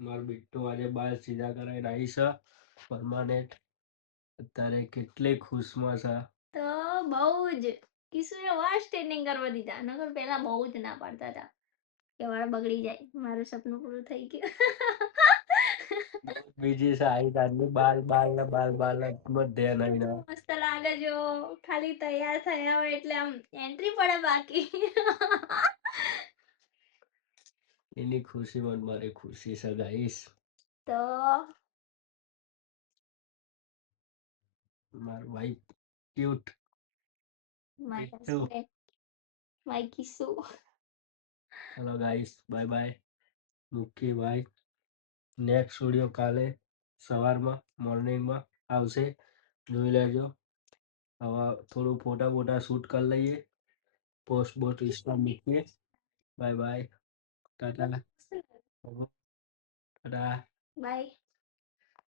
મારો બેટો આજે બાલ સીધા કરાવીને આવી છે પરમાનેન્ટ. અત્યારે કેટલી ખુશમાં છે. તો બહુ જ કિશુએ વાળ સ્ટ્રેટનિંગ કરવા દીધા, નકર પહેલા બહુ જ ના પાડતા હતા કે વાળ બગડી જાય. મારું સપનું પૂરું થઈ ગયું. બીજી છે આવી તારની બાલ બાલ ને બાલ બાલ બધે નહીં. મસ્ત લાગે જો ખાલી તૈયાર થયા હોય એટલે આમ એન્ટ્રી પડે બાકી. એની ખુશીમાં મારી ખુશી છે ગાઈસ. તો મારો ભાઈ ક્યુટ માય કિસ્સુ. ચલો ગાઈસ બાય બાય. મૂકી ભાઈ. નેક્સ્ટ વિડીયો કાલે સવારમાં મોર્નિંગમાં આવશે, જોઈ લેજો. હવે થોડું ફોટા શૂટ કરી લઈએ, પોસ્ટ બોસ્ટ ઇન્સ્ટા મૂકીએ. બાય બાય, ટાટા ટાટા. બાય.